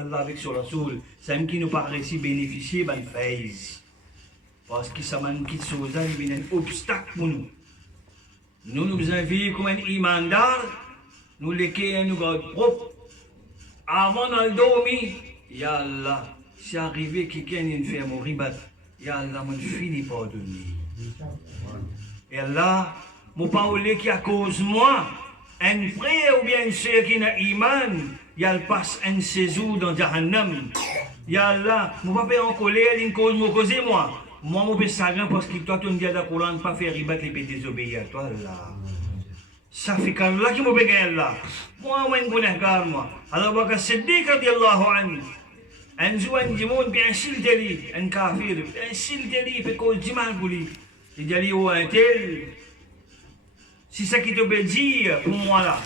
Allah, avec son Rasoul, c'est un qui nous paraît si bénéficier de faise. Parce que ça m'a quitté chose, il y a un obstacle pour nous. Nous nous invitons comme un imandar, nous l'équerons nous garde propre. Avant de dormir, Ya Allah, si arrivé quelqu'un une ferme au ribat, Ya Allah, je finis par dormir. Et Allah, mon parole qui à cause de moi, un frère ou bien une soeur qui n'a iman, il passe un séjour dans Jahannam. Ya Allah, mon papa est en colère, il cause moi. Moi, mon père sagant parce que toi, tu me dis dans le Coran, pas faire ribat les pétés désobéir à toi, Allah. Ça fait qu'Allah qui m'a payé Allah. Moi, je suis un bon moi. Alors, Bakr Siddiq radiallahu anhu. Un jour, un dimon, puis un silteli, un kafir, un silteli, fait cause d'imam pour lui. Il dit, oh, un tel. Si ça qui te veut dire pour moi là,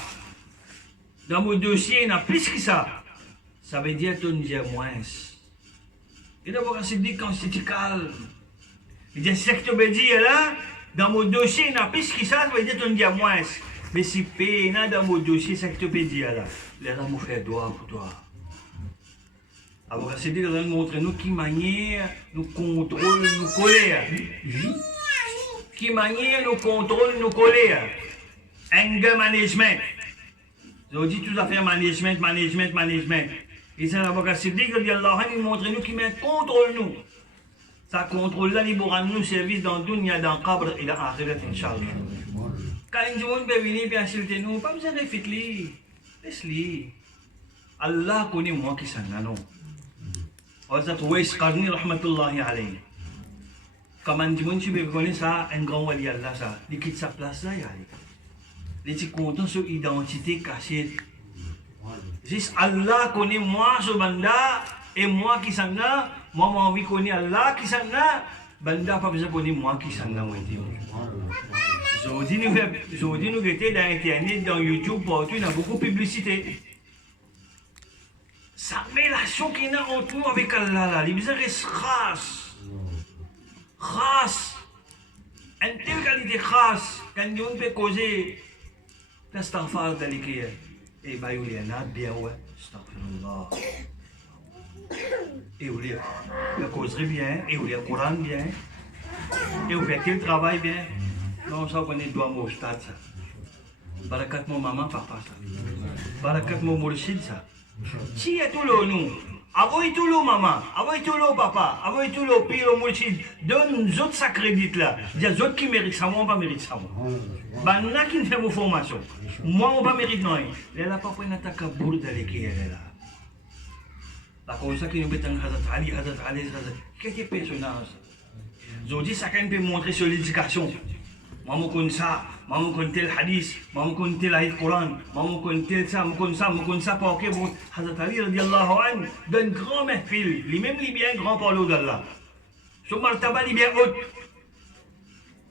dans mon dossier, il y a plus que ça. Ça veut dire que tu dis moins. Et d'abord, c'est dit quand c'est calme. Il dit, si ça qui te veut dire là, dans mon dossier, il y a plus que ça, ça veut dire que tu dis moins. Mais si peine dans mon dossier, ça qui te veut dire là, les gens m'ont fait droit pour toi. Alors, c'est dit, nous montre nous qui manière nous contrôle, nous colère. Qui manière nous contrôle, nous colère. Anger management. Je dis tout à fait management. Et c'est l'avocat Siddiq qui dit Allah, il montre nous qui met contrôle nous. Ça contrôle là, il pourra nous service dans le dunya, dans le qabr et dans l'akhirat, Inch'Allah. Quand un monde peut venir et insulter nous, pas besoin de faire laisse-le. Allah connaît moi qui s'en a non. Hazrat Uwais Qarni rahmatullahi alayhi. Comme un monde qui peut connaître ça, un grand wali Allah ça, il quitte sa place là, il est content sur l'identité cachée. Juste Allah connaît moi ce banda et moi qui s'en a, moi j'ai envie de connaître Allah qui s'en a, banda pas besoin de connaître moi qui s'en a. Aujourd'hui nous étions dans Internet, dans YouTube, partout, il y a beaucoup de publicité. Sa relation qu'il y a entre nous avec Allah, là, il reste khas. Khas. Une telle qualité khas, quand on peut causer, l'astaghfar de l'équerre. Et bien, il y en a bien, ouais. Astaghfirullah. Et il y a la causerie bien, et il y a le Coran bien, et il fait le travail bien. Non, ça, on est doigt au stade, ça. Barakat mon maman, papa, ça. Barakat mon mourchid, ça. Si, il y a tout le nous. Avoyez tout le maman, avoyez tout le papa, avoyez tout le pire, le mourchid. Donne nous autres ça crédit là. Il y a d'autres qui méritent ça, moi, on ne mérite ça. Ben, il y a qui ne fait vos formations. Moi, on ne mérite pas. Elle n'a pas pris une attaque à bourre d'aller qui est là. La cause ça qui nous met en Hazrat Ali. Quel personnage? Aujourd'hui, chacun peut montrer sur l'éducation. Moi, je connais ça, moi, je connais tel hadith, moi, je connais tel hadith Coran, moi, je connais tel ça, je connais ça, parce que Hazrat Ali, radiallahu anhu, d'un grand mahfil, lui-même, il est bien grand par l'eau d'Allah. Son martaba, il est bien haute.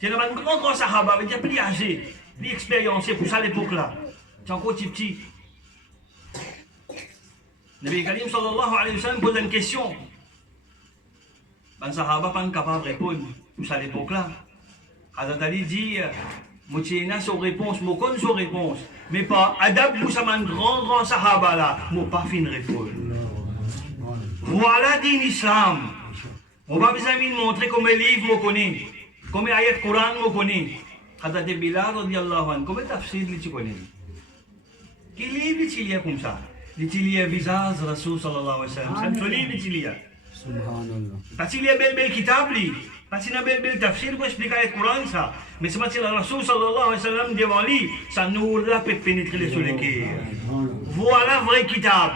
C'est un grand sahaba, il est plus âgé, plus expériencé pour ça à l'époque-là. C'est encore petit. Nabi Karim sallallahu alayhi wa sallam pose une question. Un sahaba pas capable de répondre pour ça à l'époque-là. Hazrat Ali dit, Moutiena son réponse, je connais son réponse, mais pas adab pour ça un grand sahaba là, je pas fin répondre. Voilà din Islam. On va besoin de montrer comme les livres je connais, comme les ayats Coran je connais. Hazrat Bilal radiallahu anhu, comme tafsir tu connais. Quel livre tu lis comme ça? Tu lis le visage de Rasul sallallahu alayhi wa sallam. C'est un livre tu lis. Subhanallah. Parce qu'il y a bel kitab li. Parce qu'il y a bel tafsir pour expliquer le Coran ça. Mais c'est parce que le Rasul sallallahu alayhi wa sallam devant lui, ça nous l'a peut pénétrer sur le cœur. Voilà vrai kitab.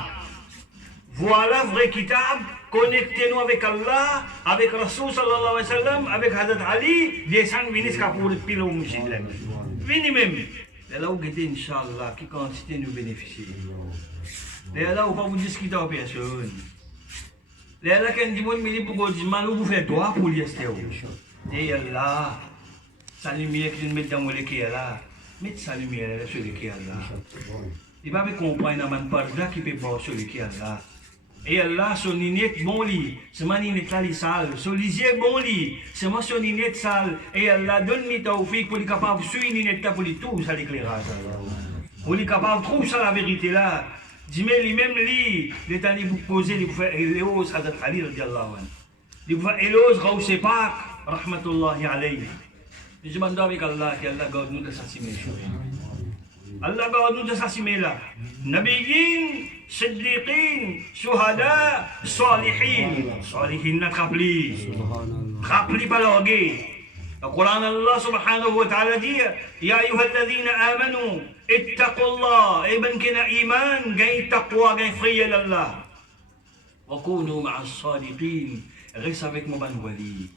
Voilà vrai kitab. Connectez-nous avec Allah, avec Rasul sallallahu alayhi wa sallam, avec Hazrat Ali, descend venez jusqu'à pour le pile au musulman. Venez même. Et là où guettez, Inch'Allah, qui quantité nous bénéficie. Et là où pas vous discuter en personne. Et là quand du monde me dit pourquoi du mal, vous faites droit pour l'ester. Et là, sa lumière que je mets dans mon équerre là, mettez sa lumière là sur l'équerre là. Il va me comprendre dans mon part là qui peut voir sur l'équerre là. Et là, son ninette bon lit, c'est ma ninette là, sale. Son lisier bon lit, c'est moi son ninette sale. Et là, donne-moi tawfiq pour être capable de suivre ninette là pour tout ça l'éclairage. Pour être capable de trouver ça la vérité là. Dis-moi lui-même, l'état de vous poser, vous faire éloge Hazrat Ali radiallahu anhu. Vous faire éloge Ghaus Pak, rahmatullahi alayhi. Je demande avec Allah qu'Allah garde nous de s'assimer. Allah garde nous de s'assimer là. Nabiyin, Siddiqin, Shuhada, Salihin. Salihin n'a rappelé. Rappelé pas l'orgueil. القرآن الله سبحانه وتعالى دي يا أيها الذين آمنوا اتقوا الله ابن كنا إيمان جاي تقوى جاي فرية لله وكونوا مع الصادقين reste avec mon ban wali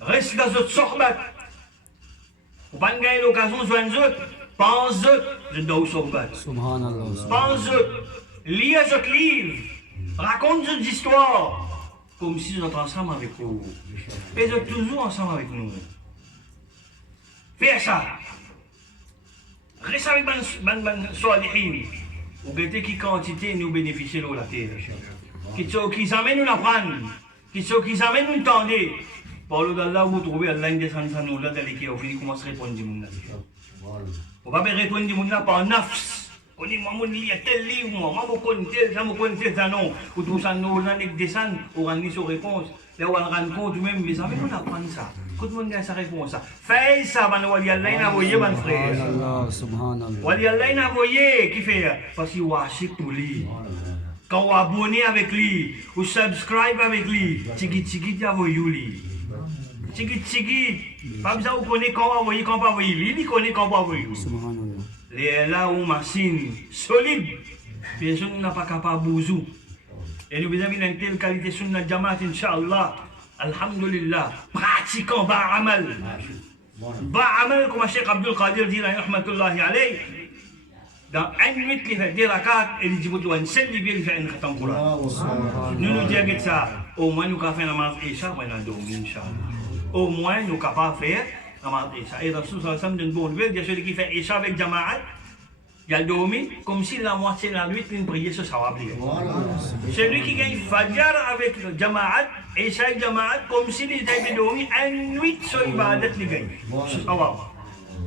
reste dans votre sohbat ou pas gagner l'occasion de joindre zot pense zot je dois sohbat subhanallah pense zot lis zot livre raconte zot histoires comme si vous êtes ensemble avec vous. Et vous êtes toujours ensemble avec nous. Faites ça. Restez avec ban Salihin. Vous regardez qui quantité nous bénéficie de la terre. Qui amène nous l'apprendre. Qui amène nous tendre. Pour Allah, vous trouvez Allah une descente à nous là dans l'équipe. Vous finissez comment se répondre du monde. Vous ne pouvez pas répondre du monde là par nafs. On dit, moi, je lis tel livre, moi, je connais tel, ça, non. Ou tout ça, nous, on a descendre, on rend sur réponse. Là, on rend compte, même, mais ça, on apprend ça. Tout le monde a sa réponse. Fais ça, man, Wali Allah, il a envoyé, mon frère. Wali Allah, il a envoyé, qui fait, parce qu'il va acheter pour lui. Quand on abonne avec lui, ou subscribe avec lui, tiki, il a envoyé lui. Tiki, pas besoin de connaître quand on va envoyer, quand on va envoyer lui, il connaît quand on va envoyer lui. Les là où machine solide, personne n'a pas capable de bouzou. Et nous avons une telle qualité sur notre jamaat, Inch'Allah, Alhamdulillah, pratiquant ba'amal. Ba'amal, comme Cheikh Abdul Qadir dit, rahmatullahi alayhi, dans une minute, il fait des rakats, et il dit, vous une seule libye, il fait une khatam Qur'an. Nous disons ça, au moins nous avons fait la namaz Isha, on a dormi, Inch'Allah. Au moins nous avons pas fait. Et Rasul sallallahu alayhi wa sallam d'une bonne nouvelle, il y a celui qui fait Isha avec Jama'at, il a dormi comme si la moitié de la nuit, une prière se sera appliquée. Celui qui gagne Fajr avec Jama'at, Isha avec Jama'at, comme s'il avait dormi une nuit sur Ibadat, il gagne.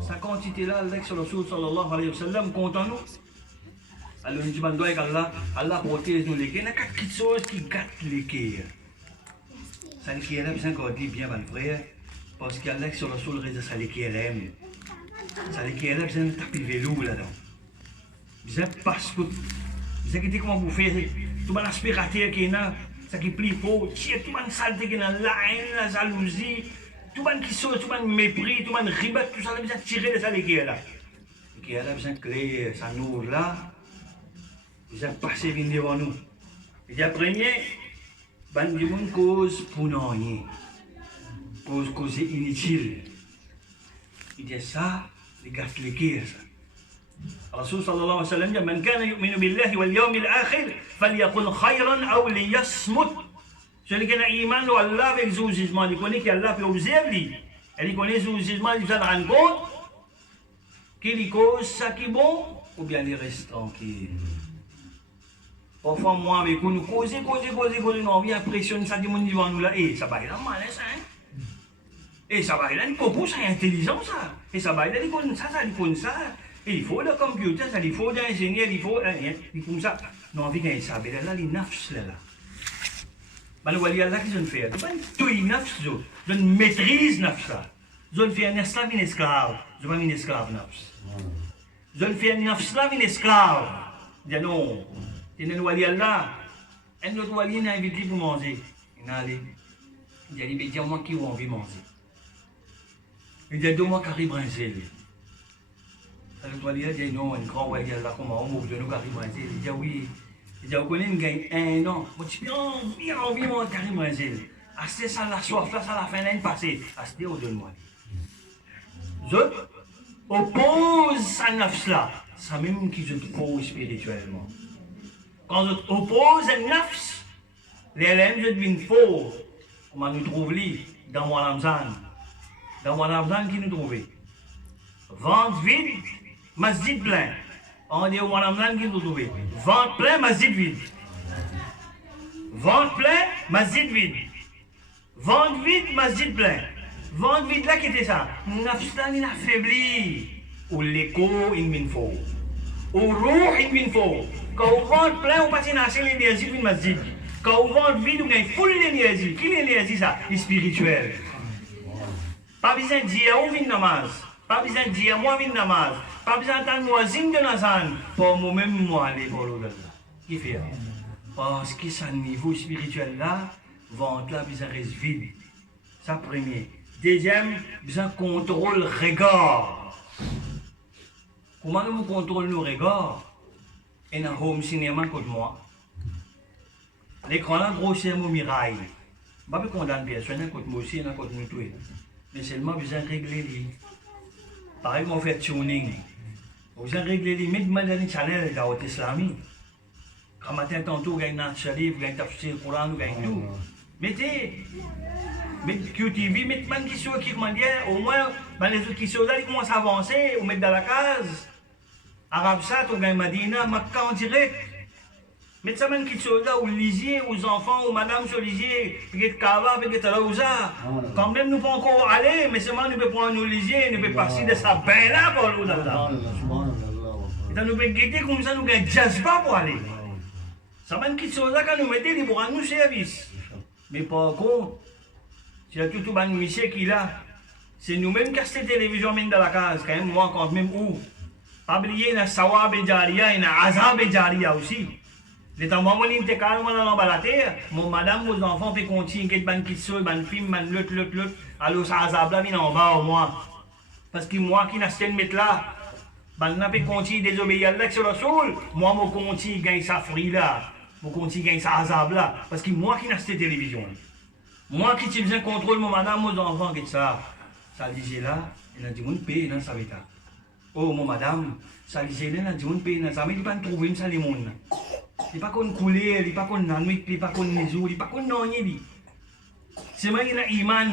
Sa quantité-là, l'ex Rasul sallallahu alayhi wa sallam, content nous. Alors nous disons avec Allah, Allah protège nous les cœurs. Il y a quatre choses qui gâtent les cœurs. Ça qui est là, c'est encore dit bien, mon frère. Parce qu'il y a là sur le sol, il y a ça qui est là. Ça qui est là, c'est un tapis vélo là-dedans. C'est un passe-tout. C'est qui comment vous faites. Tout le aspirateur qui est là, ça qui plie faux. Tout le monde saleté qui est là, la haine, la jalousie. Tout le monde qui saute, tout le monde mépris, tout le monde ribat, tout ça, il a tiré de ça qui est là. Qui est là, il a clé, ça nous là. Il a passé devant nous. Il a premier, il y a une cause pour nous rien. Cause inutile. Il dit ça, les gars, les guerres. Rasul sallallahu alayhi wa sallam dit Man kana yu'minu billahi wal yawmil akhir, falyaqul khayran aw liyasmut. Celui qui a iman ou Allah avec le jugement, il connaît qu'Allah peut observer. Il connaît le jugement, il va rendre compte qu'il cause ça qui est bon ou bien il reste tranquille. Parfois, moi, avec nous, causer, nous avons l'impression que ça dit mon devant nous là, et ça va être mal, ça, hein? Et ça va, il a une propos, c'est intelligent ça. Et ça va, il a dit ça, ça dit ça. Et il faut le computer, ça, il faut l'ingénieur, il faut ça. Non, avec un ça, mais là, les nafs là. Mais le wali Allah, qu'est-ce qu'on fait? Tout est nafs, je maîtrise nafs ça. Je fais un esclave, une esclave. Je ne fais pas une esclave nafs. Je fais un esclave, une esclave. Je dis non. Il y a un wali Allah. Un autre wali n'a invité pour manger. Il a dit, mais dis-moi qui a envie de manger. Il dit, donne-moi Carrie Brinzel. Le wali a dit, non, un grand wali Allah, comment on m'ouvre de nous Carrie Brinzel. Il dit, oui. Il dit, on connaît une gagne un an. Moi, tu as bien envie de manger Carrie Brinzel. Ah, c'est ça la soif, là, ça la fin de l'année passée. Ah, c'était au donne-moi. Je oppose à nafs là. C'est même qui je oppose spirituellement. Quand je oppose à nafs, les élèves je deviens faux. Comment nous trouve lui dans mon Ramzan. Dans mon Ramzan qui nous trouve. Ventre vide, masjid plein. On dit au Ramzan qui nous trouve. Ventre plein, masjid vide. Ventre plein, masjid vide. Ventre vide, masjid plein. Ventre vide là qui était ça. Nafs là il a affaibli. Ou l'écho il m'info. Au rouh min fo. Quand on ventre plein, on passe à l'énergie d'une masjid. Quand on ventre vide, on gagne full d'énergie. Quelle énergie ça? Spirituelle. Pas besoin de dire où vient namaz. Pas besoin de dire moi vient namaz. Pas besoin d'entendre moisine de Nazan. Pour moi-même, moi aller pour l'autre. Qui fait? Parce que ce niveau spirituel là, ventre là, besoin de rester vide. Ça premier. Deuxième, besoin de contrôle regard. Comment nous contrôlons nos regards? Et dans home cinéma contre moi. L'écran là, grossièrement au mirail. Je ne vais pas condamner personne contre moi aussi, contre nous tous. Mais seulement besoin de régler les. Pareil, on fait tuning. Besoin de régler les. Mettez-moi dans les channels de la islamique. Quand matin, tantôt, vous gagnez un sharif, vous gagnez tafsir le Coran, vous gagnez tout. Mettez QTV, mettez-moi qui sont qui comment dire, au moins, les autres qui sont là, ils commencent à avancer, vous mettez dans la case. Arab Sat, vous gagnez Madina, Makkah en direct. Mettez ça, qui sont là, vous lisiez, aux enfants, aux madames sur lisier, vous êtes Kava, vous êtes Laouza. Quand même, nous ne pouvons pas encore aller, mais seulement nous pouvons nous lisier, nous pouvons passer de ça bain là pour l'Ouda. Et nous pouvons guetter comme ça, nous gagnons jazba pour aller. Ça m'a qui sont là quand nous mettons les bras nous service. Mais par contre, c'est tout le monsieur qui est là. C'est nous-mêmes qui avons cette télévision dans la case, quand même, moi, quand même où. Pas oublier, il y a Sawab et Jaria, il y a Azab et Jaria aussi. Les temps où on est calme dans la terre, mon madame, vos enfants, fait continuer, qu'il y a des gens qui film, l'autre. Alors, ça Azab là, il en bas au moins. Parce que moi qui n'ai pas mettre là, je peux continuer désobéir à l'ex-Rasoul, moi, je continue gagner sa fruit là. Je continue gagner sa Azab là. Parce que moi qui n'ai pas cette télévision. Moi qui suis besoin de contrôler mon madame, mes enfants, qui ça. Ça lisait là, il a dit, mon pays, non, ça va être. Oh, mon madame, ça lisait là, il a dit, mon pays, non, ça va être pas trouver, ça les monde. Il n'est pas qu'on couler, il n'est pas qu'on nanouit, il n'est pas qu'on nizou, il n'est pas qu'on nonye. C'est moi qui n'a iman.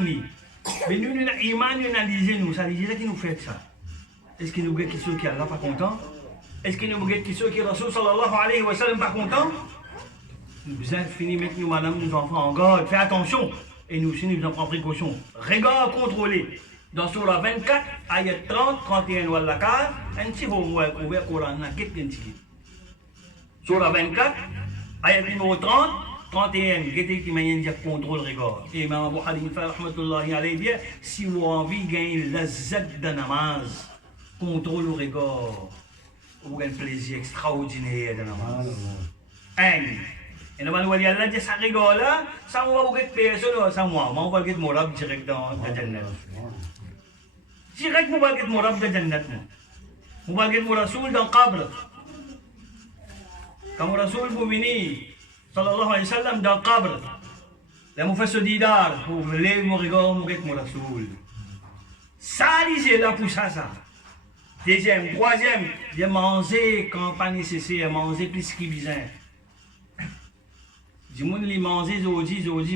Mais nous, nous, iman, nous analysons, nous, ça lisait là qui nous fait ça. Est-ce que nous avons qui sont qui Allah pas content? Est-ce que nous avons qui sont qui Rasul sallallahu alayhi wa sallam pas content? Nous devons finir mettre nous, madame, nos enfants en garde, fais attention. Et nous aussi, nous devons prendre précaution. Regard contrôlé. Dans Surah 24, ayat 30, 31, wala ka, un petit peu ouvert au Coran, qu'est-ce que Surah 24, ayat numéro 30, 31, qu'est-ce qui m'a dit contrôle regard. Et Imam Abu Hanifa, rahmatullahi alayhi, dit, si vous avez envie de gagner la zad de namaz, contrôle le regard, vous avez un plaisir extraordinaire de namaz. Et normalement, il y a là, ça rigole là, ça on va vous get personne, ça moi, on va get morab direct dans la Jannat. Direct, on va get morab dans la Jannat. On va get mon Rasoul dans le Qabr. Quand mon Rasoul vous venez, sallallahu alayhi wa sallam, dans le Qabr, là, on fait ce didar, vous lèvez mon regard, on get mon Rasoul. Ça, lisez là pour ça. Deuxième, troisième, il manger quand pas nécessaire, manger plus qu'il besoin. Si on les manger,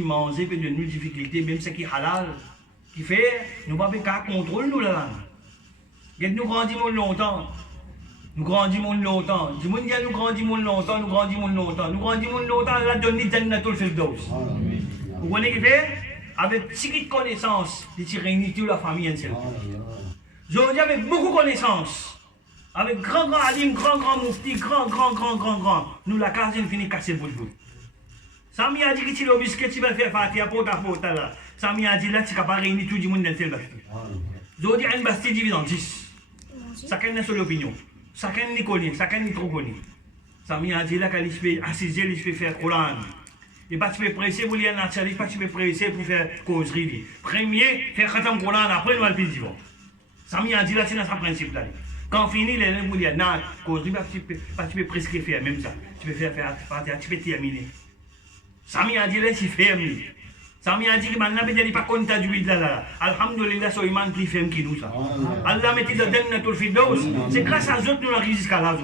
manger peut de nous difficultés, même ce qui est halal, qui fait, nous ne pouvons pas contrôler nous là. Nous grandissons longtemps. Nous grandissons longtemps. Si nous grandissons longtemps, nous grandissons longtemps. Nous grandissons longtemps, là, donner Jannatul Firdaus. Vous voyez ce qu'il fait? Avec petite connaissance, il réunit toute la famille entière. Aujourd'hui, avec beaucoup de connaissances, avec grand alim, grand moufti, grand. Nous, la case, elle finit casser le bout. Sami a dit que tu l'as obligé, tu vas faire Fatia porte à porte là. Sami a dit là, tu ne peux pas réunir tout le monde dans le bastille. Aujourd'hui, une bastille divise en 10. Chacun a son opinion. Chacun n'y connaît, chacun n'y trop connaît. Sami a dit là, quand il fait assiser, il fait faire Coran. Et pas tu peux presser pour lire un charif, pas tu peux presser pour faire causerie. Premier, faire Khatam Coran, après nous allons le dire. Sami a dit là, c'est dans ce principe là. Quand on finit, les gens vont dire, non, causerie, pas tu peux presque faire même ça. Tu peux faire Fatia, tu peux terminer. Sami a dit là, c'est ferme. Sami a dit que maintenant, il n'y a pas de contact du là. Alhamdulillah, c'est un plus ferme qui nous ça. Allah met dans Jannatul Firdaus. C'est grâce à eux que nous arrivons jusqu'à là.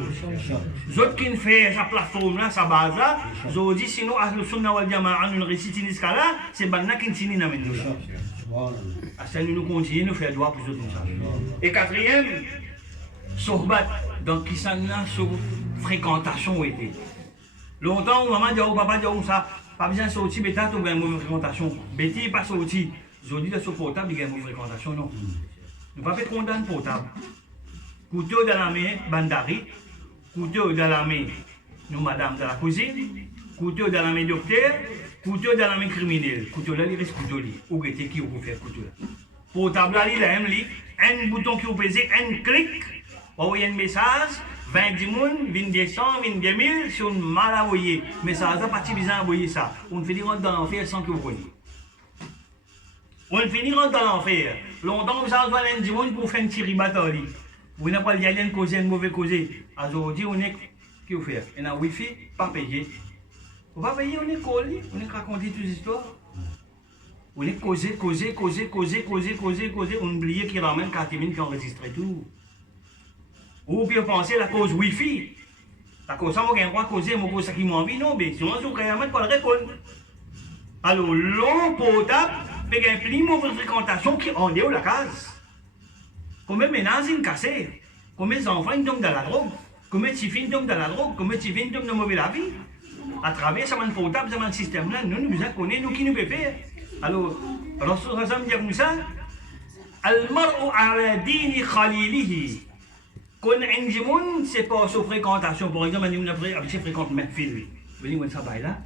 Eux qui fait sa plateforme là, sa base là, ils ont dit sinon, Ahlul Sunnah wal Jama'a nous réussissons jusqu'à là, c'est maintenant qu'ils nous amènent nous là. À nous continuons, nous faisons droit pour eux. Et quatrième, sohbat, donc qui s'en a sur fréquentation était. Longtemps, maman dit, oh papa dit, oh ça. Pas besoin de sortir, mais t'as une mauvaise fréquentation. Betty n'est pas sorti. Ils ont dit que sur portable, il y a une mauvaise fréquentation. Non. Nous ne pouvons pas faire condamner portable. Couteau dans la main, bandari. couteau dans la main, nous madame dans la cuisine, couteau dans la main docteur, couteau dans la main criminel. Couteau là, il reste couteau là. Où est-ce qui vous fait couteau là? Portable là, il a un bouton qui vous pèse, un clic, envoyez un message, 20 personnes, 2200, 22 000, si on mal envoyé. Message là, parti bizarre envoyer ça. On finit dans l'enfer sans que vous voyez. On finit dans l'enfer. Longtemps, vous avez besoin d'un monde pour faire un petit ribateur. Vous n'avez pas le dire causer, un mauvais causer. Aujourd'hui, on est. Qu'est-ce que vous faites? On a Wi-Fi, pas payé. Vous ne pas payer, on est collé, on est raconté toutes les histoires. On est causé, on oublie qu'il ramène 4 000 qui enregistré tout. Ou bien penser la cause Wi-Fi. La cause ça, moi, j'ai un droit causer, moi, cause ça qui m'a envie, non, mais si on se regarde, pas le répondre. Alors, l'eau potable, fait un plus mauvaise fréquentation qui en est où la case. Combien de ménages ils cassés? Combien d'enfants ils tombent dans la drogue? Combien de filles tombent dans la drogue? Combien de filles tombent dans mauvais la vie? À travers ce potable, ce système-là, nous connaissons, nous qui nous pouvons faire. Alors, Rasul Hassan dit comme ça, Al-mar'u ala dini khalilihi. Quand un jimoun, c'est pas sa fréquentation. Par exemple, on a fréquente mes filles. Vous voyez, ça va là.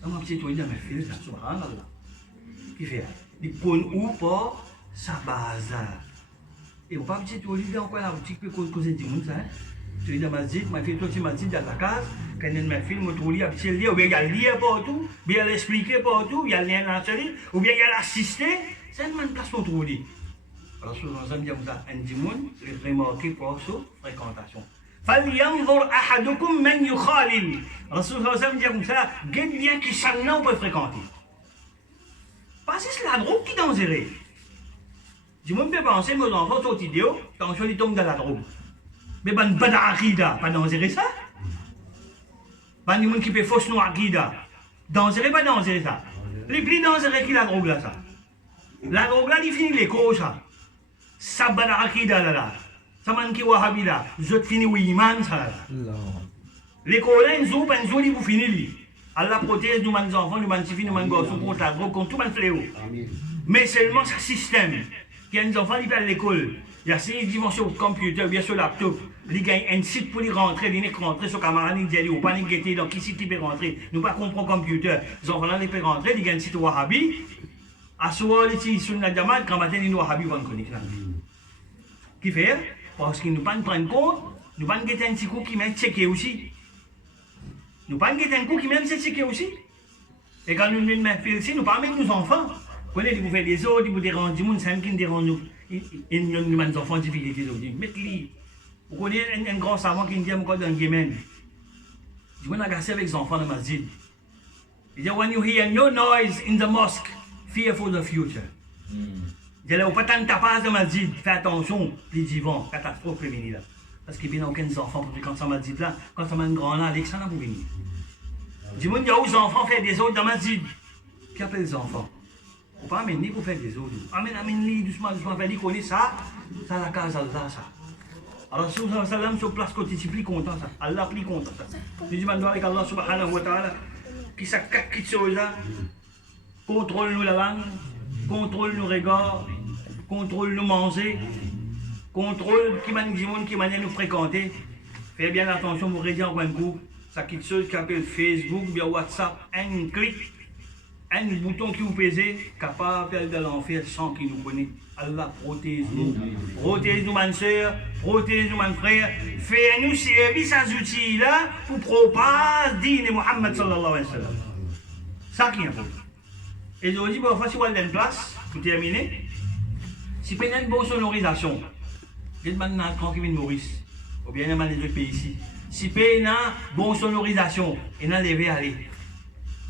Ça m'a petit toilette dans mes filles, ça, subhanallah. Qui fait? Il connaît ou pas sa base. Et on pas petit toilette dans quoi la boutique peut causer du monde, ça. Tu es dans ma zite, ma fille, toi, tu m'as dit dans la case, quand il y a ma fille, je trouve qu'il y a ou bien il y a le lire partout, ou bien il y a l'expliquer partout, il y a le lien naturel, ou bien il y a l'assister. C'est une place pour trouver. Alors, souvent, on dit comme ça, un dimon, c'est remarqué pour sa fréquentation. فَلْيَنْظُرْ أَحَدُكُمْ مَنْ يُخَالِلْ. Rasul Hassan dit comme ça, guette bien qui s'en peut fréquenter. Parce que c'est la drogue qui est dangereuse. Dis-moi, je peux penser, mes enfants sont idiots, quand ils tombent dans la drogue. Mais pas d'akida, pas dangereux ça. Pas de monde qui fait fausse noire akida. Dangereux, pas dangereux ça. Les plus dangereux qui la drogue là ça. La drogue là, il finit les causes ça. Ça pas d'akida là là. Ça man qui wahabi là. Je finis oui iman ça là. Les collègues, ils ont ils vous finir. Allah protège nous les enfants, nous les filles, nous les garçons contre la drogue, contre tout le fléau. Mais seulement ce système. Il y a des enfants qui partent à l'école. Il y a 6 dimensions sur le computer, bien sur le laptop. Il y a un site pour les rentrer, les rentrer sur camarade, ils disent, ou pas les guetter, donc qui site qui peut rentrer. Nous pas comprendre le computer. Les enfants là, ils peuvent rentrer, il y a un site Wahhabi. À ce moment-là, ils sont dans la Jamaat, quand matin, ils Wahhabi vont connecter. Qui fait? Parce qu'ils ne prennent pas compte, nous pas guetter un petit coup qui m'a checké aussi. Nous pas guetter un coup qui m'a checké aussi. Et quand nous nous fait ici, nous pas avec nos enfants. Vous connaissez, vous faites des autres, vous dérangez, du monde, c'est qui nous dérange nous. Et nous, les enfants, difficultés aujourd'hui. Mettez-les. Vous connaissez un grand savant qui nous dit encore dans le Yémen. Je vais agacer avec les enfants dans la masjid. Il dit, when you hear no noise in the mosque, fear for the future. Il dit, là, pas tant de tapas dans la masjid, fais attention, les divans, catastrophe féminine là. Parce qu'il n'y a aucun enfant pour quand ça m'a dit là, quand ça m'a un grand là, Alexandre pour venir. Je dis, il y a aux enfants faire des autres dans la masjid. Qui appelle les enfants? On ne peut pas amener pour faire des autres. Amène-les doucement, doucement, faire connaître ça, ça la case Allah, ça. Alors, si vous avez salam sur place, côté, c'est plus content, ça. Allah plus content, ça. Je dis, avec Allah subhanahu wa ta'ala, qui ça caque qui chose là, contrôle-nous la langue, contrôle nos regards, contrôle nous manger, contrôle qui m'a nous fréquenter. Faites bien attention, vous rédigez en coin de coup, ça quitte ceux qui appellent Facebook, bien WhatsApp, un clic. Un bouton qui vous pèse, capable de l'enfer sans qu'il nous connaisse. Allah protège-nous. Protège-nous, ma soeur. Protège-nous, mon frère. Fais-nous servir ces outils-là pour propager le Muhammad sallallahu alayhi wa sallam. Ça qui est important. Et je vous dis, bon, si vous avez une place, pour terminer, si vous avez une bonne sonorisation, vous êtes maintenant tranquille, Maurice, ou bien dans les autres pays ici. Si vous avez une bonne sonorisation, et vous devez aller.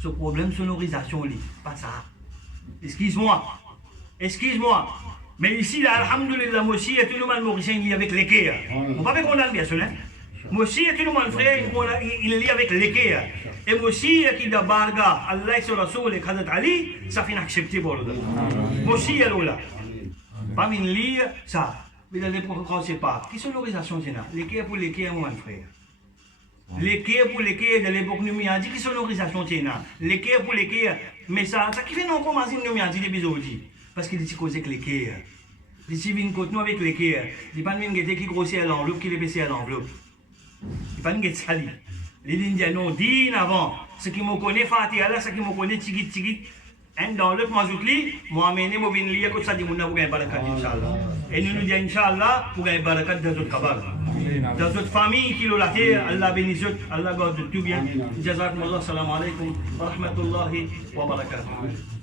Ce problème sonorisation, pas ça. Excuse-moi. Mais ici, là, alhamdoulilah, moi aussi, tout le monde mauricien, il lit avec l'équerre. On ne peut pas condamner bien cela. Moi aussi, tout le monde frère, il lit avec l'équerre. Et moi aussi, qui de barga, Allah et son Rasoul et Khadat Ali, ça fait accepter pour le moi aussi, il y a là. Pas me lire ça. Mais dans les programmes, c'est pas. Qui sonorisation, c'est là? L'équerre pour l'équerre, mon frère. L'équerre pour l'équerre de l'époque nous a dit que sonorisation c'est là. L'équerre pour l'équerre, mais ça qui fait non comment nous a dit depuis aujourd'hui. Parce qu'il dit cause avec l'équerre. Il dit vient contre nous avec l'équerre. Il pas vient qui grossit à l'enveloppe, qui l'épaissit à l'enveloppe. Il faut que sali. Les Indiens ont dit avant, ce qui me connaît Fatiha là, ce qui me connaît tigit. Et dans l'autre mazoutli, moi amené mon vin lié que ça dit mon n'a pas barakat Inch'Allah. Et nous disons Inch'Allah pour gagner barakat dans notre kabar. Dans notre famille qui l'a fait, Allah bénisse, Allah garde tout bien. Jazakumullah, salam alaikum, wa rahmatullahi wa barakatuh.